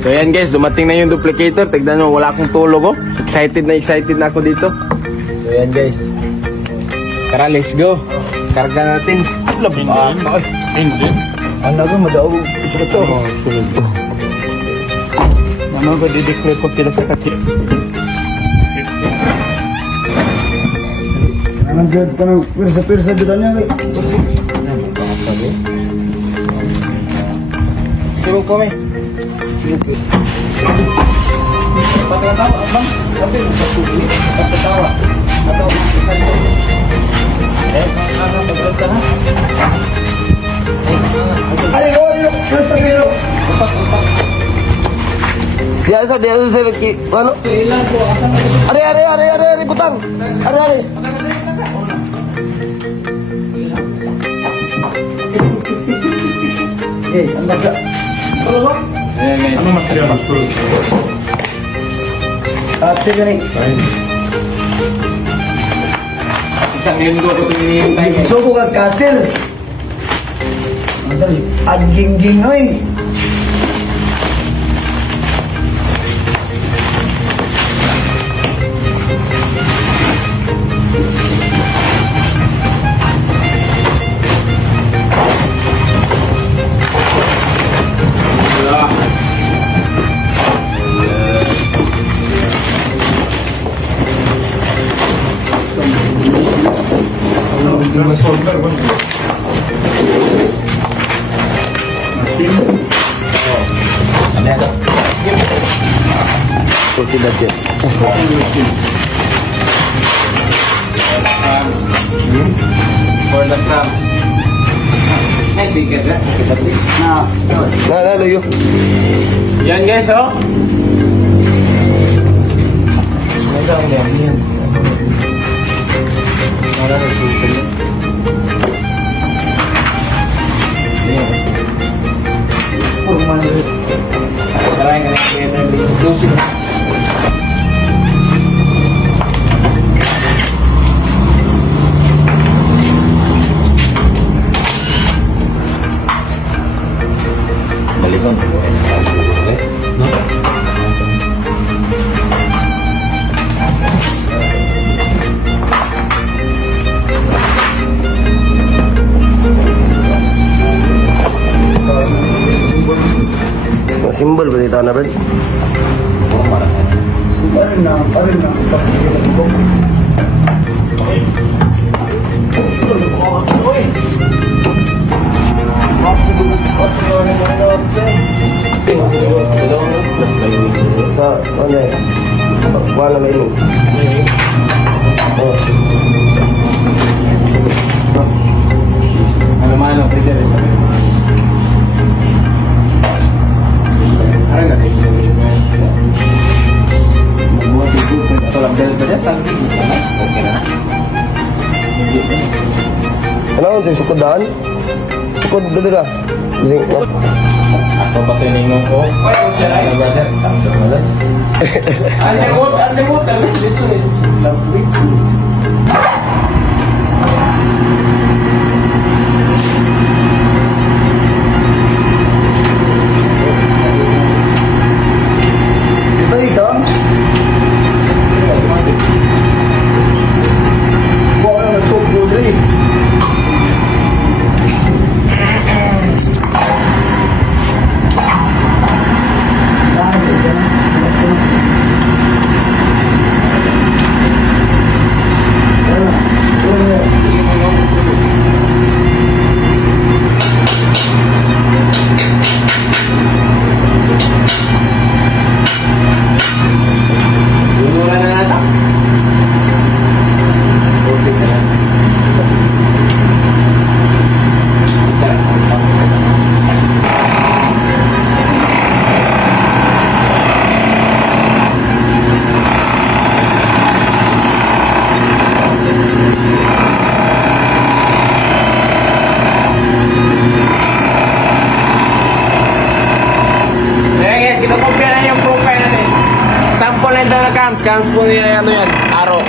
So yan guys, dumating na yung duplicator. Tignan nyo, wala akong tulog oh. Excited na ako dito. So yan guys. Tara, let's go. Karga natin. Engine? Ang naga, madaog. Gusto ko to. Naman ko dideclare ko pila sa kakit. Nandiyan ka ng pirsa-pirsa dito niya. Suruh ko may. Pagkatawa, abang. Sabi mo sa tuloy. Pagkatawa. Atau ano pagkata ha? Ayo, pirsa pero. Dia sa ano? Ilan po asan? Are, butang. Are. Ang baga. Ano material magtulog? Ate gani. Isang linggo ko ito hinihintay guys. So ko ka katil. Asal aging-ging oy. Seperti budget. For the crumbs. Nice, ikat ya. Nah, lalu yuk. Yan guys, oh. Yan. Sekarang yang inclusive. Balikan. Simbol berarti tanah berarti. Parin na. Sa mana ya? Wala na ilong. Ano pwede rin. Ada nggak deh? Membuat itu kolam bel saja tangki bukan? Oke lah. Kenapa sih sukut dahan? Sukut dulu dah. Apa pakai nengok? Oh, ada brother. Ada motor. Cams po niya ano yan, araw.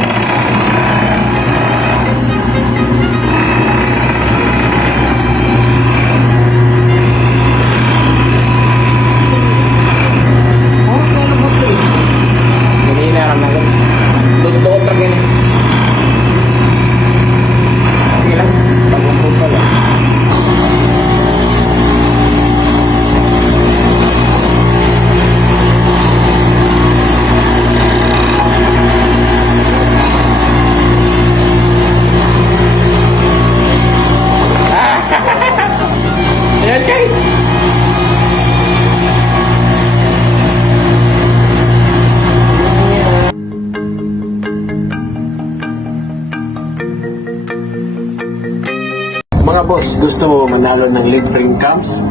Tapos, gusto mo manalo ng libreng cams?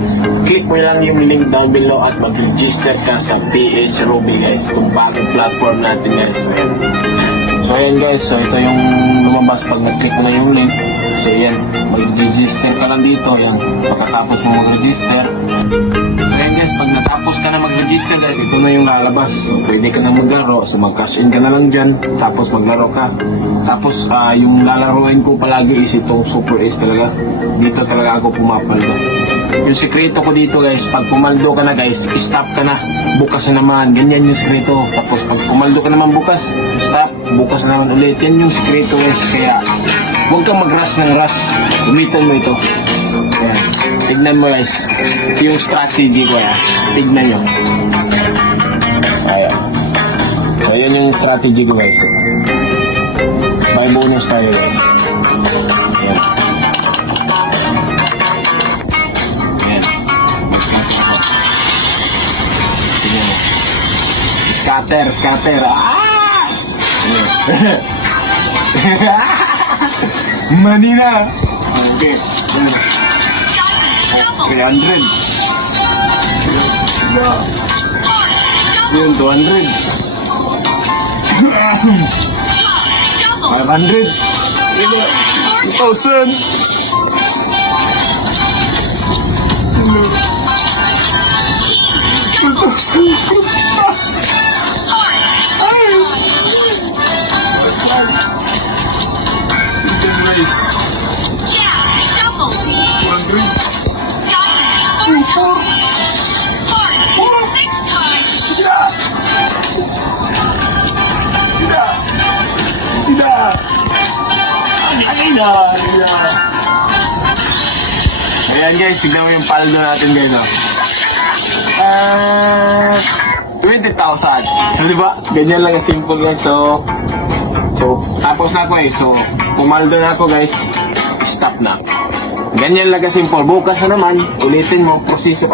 Click mo lang yung link down below at mag-register ka sa PH Ruby guys. Kung bagong platform natin guys. So ayan guys, so ito yung lumabas pag nag-click mo na yung link. So yan, mag-register ka lang dito. Yan, pagkatapos mo mag-register. So ayan guys, pag natapos ka na mag-register guys, ito na yung lalabas. So pwede ka na maglaro. So mag-cash in ka na lang dyan. Tapos maglaro ka. Tapos yung lalaroin ko palagi is itong Super Ace talaga. Dito talaga ako pumapaldo. Yung sekreto ko dito guys, pag pumaldo ka na guys, stop ka na. Bukas na naman. Ganyan yung sekreto. Tapos pag pumaldo ka naman bukas, stop. Bukas na naman ulit. Yan yung sekreto guys. Kaya huwag kang mag-rush ng rush. Gamitan mo ito. Ayan. Tignan mo guys. Ito yung strategy ko yan. Tignan nyo. Ayan. So yun yung strategy ko guys. May bonus tayo guys. Ayan. Ayan. Tignan mo. Scatter, scatter. Ah! Ayan. Manila. Okay. 300. Yun, 200. 500. 1,000. 2,000. Ayan guys, tignan mo yung paldo natin guys. 20,000. So diba, ganyan lang ang simple guys. So tapos na ako eh. So pumaldo na ako guys. Stop na. Ganyan lang ang simple. Bukas na naman, ulitin mo, proseso.